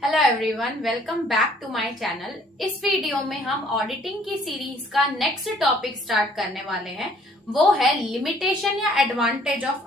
Hello everyone, welcome back to my channel. इस video में हम ऑडिटिंग की सीरीज का नेक्स्ट टॉपिक स्टार्ट करने वाले हैं। वो है लिमिटेशन या एडवांटेज ऑफ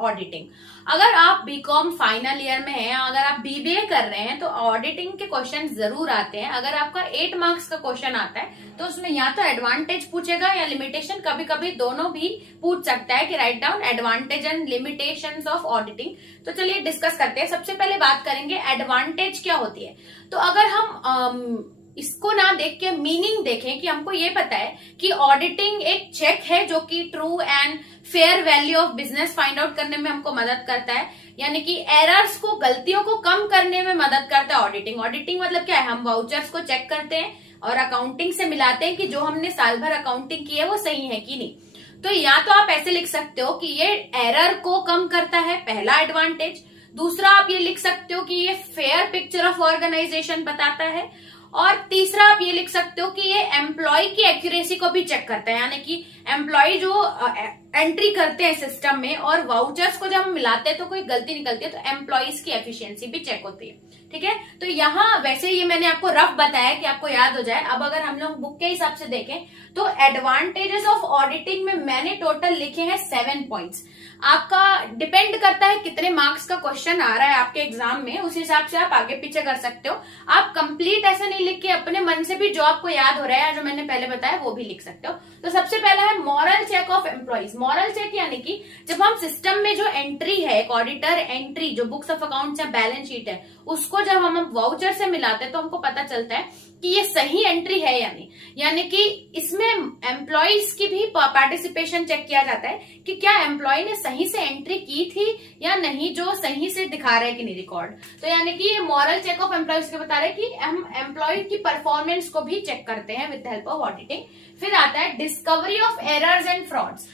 ऑडिटिंग। अगर आप बीकॉम फाइनल ईयर में हैं, अगर आप बीबीए कर रहे हैं तो ऑडिटिंग के क्वेश्चन जरूर आते हैं। अगर आपका 8 मार्क्स का क्वेश्चन आता है तो उसमें या तो एडवांटेज पूछेगा या लिमिटेशन, कभी कभी दोनों भी पूछ सकता है कि write down advantage and limitations of auditing. तो चलिए डिस्कस करते हैं। सबसे पहले बात करेंगे एडवांटेज क्या होती है। तो अगर हम इसको ना देख के मीनिंग देखें कि हमको ये पता है कि ऑडिटिंग एक चेक है जो कि true and fair value of business find out करने में हमको मदद करता है, यानी कि एरर्स को, गलतियों को कम करने में मदद करता है ऑडिटिंग। ऑडिटिंग मतलब क्या है? हम वाउचर्स को चेक करते हैं और अकाउंटिंग से मिलाते हैं कि जो हमने साल भर अकाउंटिंग की है वो सही है कि नहीं। तो या तो आप ऐसे लिख सकते हो कि ये एरर को कम करता है, पहला एडवांटेज। दूसरा आप ये लिख सकते हो कि ये फेयर पिक्चर ऑफ ऑर्गेनाइजेशन बताता है। और तीसरा आप ये लिख सकते हो कि ये एम्प्लॉय की एक्यूरेसी को भी चेक करता है, यानी कि एम्प्लॉय जो एंट्री करते हैं सिस्टम में और वाउचर्स को जब हम मिलाते हैं तो कोई गलती निकलती है तो एम्प्लॉयज की एफिशिएंसी भी चेक होती है। ठीक है, तो यहाँ वैसे ये मैंने आपको रफ बताया कि आपको याद हो जाए। अब अगर हम लोग बुक के हिसाब से देखें तो एडवांटेजेस ऑफ ऑडिटिंग में मैंने टोटल लिखे हैं 7 पॉइंट्स। आपका डिपेंड करता है कितने मार्क्स का क्वेश्चन आ रहा है आपके एग्जाम में, उस हिसाब से आप आगे पीछे कर सकते हो। आप कंप्लीट ऐसे नहीं लिख के अपने मन से भी जो आपको याद हो रहा है, जो मैंने पहले बताया वो भी लिख सकते हो। तो सबसे पहला है moral check of employees. Moral check यानी कि जब हम सिस्टम में जो एंट्री है, एक ऑडिटर एंट्री जो बुक्स ऑफ अकाउंट्स या बैलेंस शीट है, उसको जब हम वाउचर से मिलाते हैं तो हमको पता चलता है कि ये सही एंट्री है या नहीं। यानी कि इसमें एम्प्लॉइज की भी पार्टिसिपेशन चेक किया जाता है कि क्या एम्प्लॉय ने सही से एंट्री की थी या नहीं, जो सही से दिखा रहा है कि नहीं रिकॉर्ड। तो यानी कि ये मॉरल चेक ऑफ एम्प्लॉइज के बता रहे हैं कि हम एम्प्लॉय की परफॉर्मेंस को भी चेक करते हैं विद हेल्प ऑफ ऑडिटिंग। फिर आता है discovery of errors and frauds.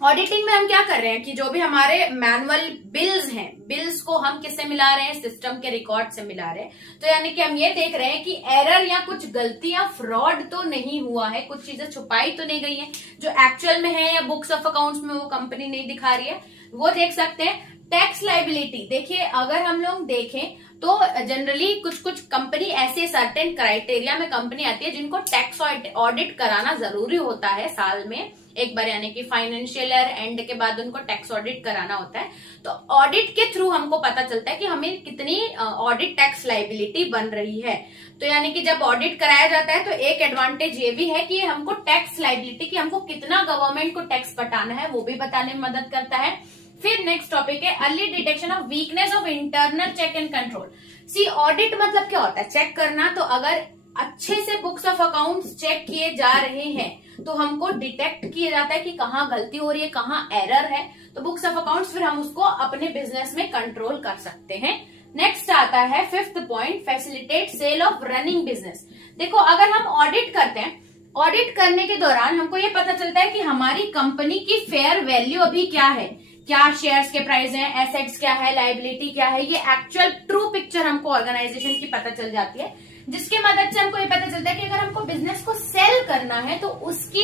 Auditing में हम क्या कर रहे हैं कि जो भी हमारे मैनुअल बिल्स हैं, बिल्स को हम किससे मिला रहे हैं? सिस्टम के रिकॉर्ड से मिला रहे हैं। तो यानी कि हम ये देख रहे हैं कि एरर या कुछ गलतियां, फ्रॉड तो नहीं हुआ है, कुछ चीजें छुपाई तो नहीं गई है जो एक्चुअल में है या बुक्स ऑफ अकाउंट्स में वो कंपनी नहीं दिखा रही है, वो देख सकते हैं। टैक्स लाइबिलिटी, देखिए अगर हम लोग देखें तो जनरली कुछ कुछ कंपनी ऐसे सर्टेन क्राइटेरिया में कंपनी आती है जिनको टैक्स ऑडिट कराना जरूरी होता है साल में एक बार, यानी कि फाइनेंशियल ईयर एंड के बाद उनको टैक्स ऑडिट कराना होता है। तो ऑडिट के थ्रू हमको पता चलता है कि हमें कितनी ऑडिट टैक्स लाइबिलिटी बन रही है। तो यानी कि जब ऑडिट कराया जाता है तो एक एडवांटेज ये भी है कि हमको टैक्स लाइबिलिटी की, हमको कितना गवर्नमेंट को टैक्स पटाना है वो भी बताने में मदद करता है। फिर नेक्स्ट टॉपिक है early detection of weakness of internal check and control. See audit मतलब क्या होता है? चेक करना। तो अगर अच्छे से बुक्स ऑफ अकाउंट्स चेक किए जा रहे हैं तो हमको डिटेक्ट किया जाता है कि कहाँ गलती हो रही है, कहाँ एरर है। तो बुक्स ऑफ अकाउंट्स फिर हम उसको अपने बिजनेस में कंट्रोल कर सकते हैं। नेक्स्ट आता है 5th point, facilitate sale of running business. देखो अगर हम ऑडिट करते हैं, ऑडिट करने के दौरान हमको ये पता चलता है कि हमारी कंपनी की फेयर वैल्यू अभी क्या है, क्या शेयर्स के प्राइस हैं, एसेट्स क्या है, लाइबिलिटी क्या है। ये एक्चुअल ट्रू पिक्चर हमको ऑर्गेनाइजेशन की पता चल जाती है, जिसके मदद से हमको ये पता चलता है कि अगर हमको बिजनेस को सेल करना है तो उसकी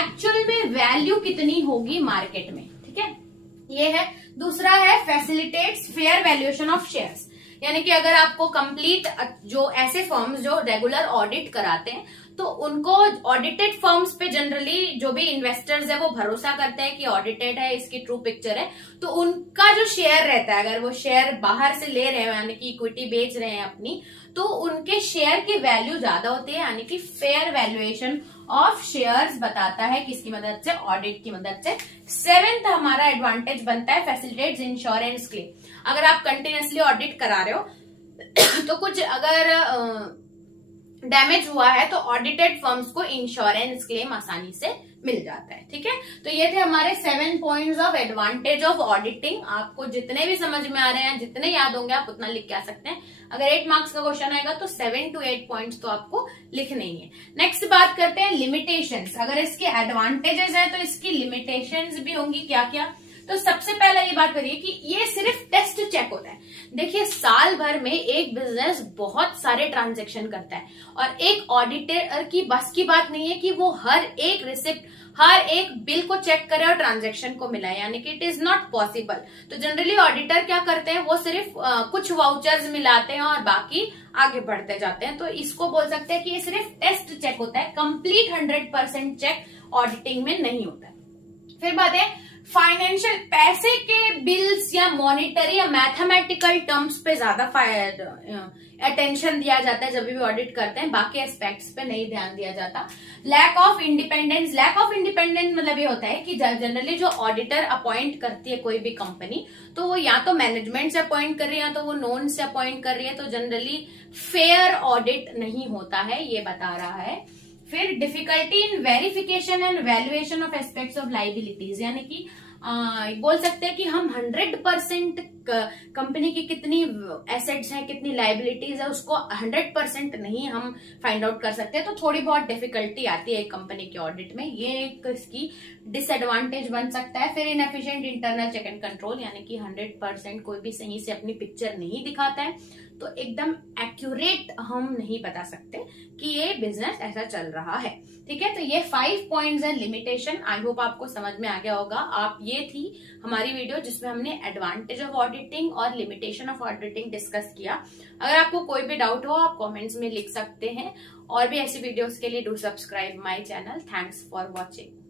एक्चुअल में वैल्यू कितनी होगी मार्केट में। ठीक है, ये है। दूसरा है facilitates fair valuation of shares, यानी कि अगर आपको कंप्लीट जो ऐसे फर्म्स जो रेगुलर ऑडिट कराते हैं तो उनको ऑडिटेड फर्म्स पे जनरली जो भी इन्वेस्टर्स है वो भरोसा करते हैं कि ऑडिटेड है, इसकी ट्रू पिक्चर है। तो उनका जो शेयर रहता है, अगर वो शेयर बाहर से ले रहे हैं यानी कि इक्विटी बेच रहे हैं अपनी, तो उनके शेयर की वैल्यू ज्यादा होती है, यानी कि फेयर वैल्यूएशन ऑफ शेयर्स बताता है किसकी मदद से? ऑडिट की मदद से। 7th हमारा एडवांटेज बनता है फैसिलिटेट्स इंश्योरेंस क्लेम। अगर आप कंटिन्यूअसली ऑडिट करा रहे हो तो कुछ अगर डैमेज हुआ है तो ऑडिटेड फर्म्स को इंश्योरेंस क्लेम आसानी से मिल जाता है। ठीक है, तो ये थे हमारे 7 points of advantage of auditing. आपको जितने भी समझ में आ रहे हैं, जितने याद होंगे आप उतना लिख के आ सकते हैं। अगर 8 मार्क्स का क्वेश्चन आएगा तो 7 to 8 पॉइंट्स तो आपको लिखने ही है। नेक्स्ट बात करते हैं लिमिटेशंस। अगर इसके एडवांटेजेस हैं तो इसकी लिमिटेशंस भी होंगी क्या क्या। तो सबसे पहला ये बात करिए कि ये सिर्फ टेस्ट चेक होता है। देखिए, साल भर में एक बिजनेस बहुत सारे ट्रांजैक्शन करता है और एक ऑडिटर की बस की बात नहीं है कि वो हर एक रिसिप्ट, हर एक बिल को चेक करे और ट्रांजैक्शन को मिलाए, यानी कि इट इज नॉट पॉसिबल। तो जनरली ऑडिटर क्या करते हैं, वो सिर्फ कुछ वाउचर्स मिलाते हैं और बाकी आगे बढ़ते जाते हैं। तो इसको बोल सकते हैं कि ये सिर्फ टेस्ट चेक होता है, कंप्लीट 100% चेक ऑडिटिंग में नहीं होता है। फिर बात है फाइनेंशियल, पैसे के बिल्स या मॉनिटरी या मैथमेटिकल टर्म्स पे ज्यादा अटेंशन दिया जाता है जब भी ऑडिट करते हैं, बाकी एस्पेक्ट्स पे नहीं ध्यान दिया जाता। Lack of independence, lack of independence मतलब ये होता है कि जनरली जो ऑडिटर अपॉइंट करती है कोई भी कंपनी, तो वो या तो मैनेजमेंट से अपॉइंट कर रही है या तो वो नॉन से अपॉइंट कर रही है, तो जनरली फेयर ऑडिट नहीं होता है, ये बता रहा है। फिर difficulty in verification and valuation of aspects of liabilities, यानी कि बोल सकते हैं कि हम 100% कंपनी की कितनी एसेट्स हैं, कितनी लाइबिलिटीज है, उसको 100% नहीं हम फाइंड आउट कर सकते। तो थोड़ी बहुत डिफिकल्टी आती है एक कंपनी के ऑडिट में, ये एक इसकी डिसएडवांटेज बन सकता है। फिर inefficient internal check and control, यानी कि 100% कोई भी सही से अपनी पिक्चर नहीं दिखाता है, तो एकदम एक्यूरेट हम नहीं बता सकते कि ये बिजनेस ऐसा चल रहा है। ठीक है, तो ये 5 पॉइंट्स है लिमिटेशन। आई होप आपको समझ में आ गया होगा। आप ये थी हमारी वीडियो जिसमें हमने एडवांटेज ऑफ ऑडिटिंग और लिमिटेशन ऑफ ऑडिटिंग डिस्कस किया। अगर आपको कोई भी डाउट हो आप कमेंट्स में लिख सकते हैं, और भी ऐसी वीडियोस के लिए do subscribe my channel. Thanks for watching.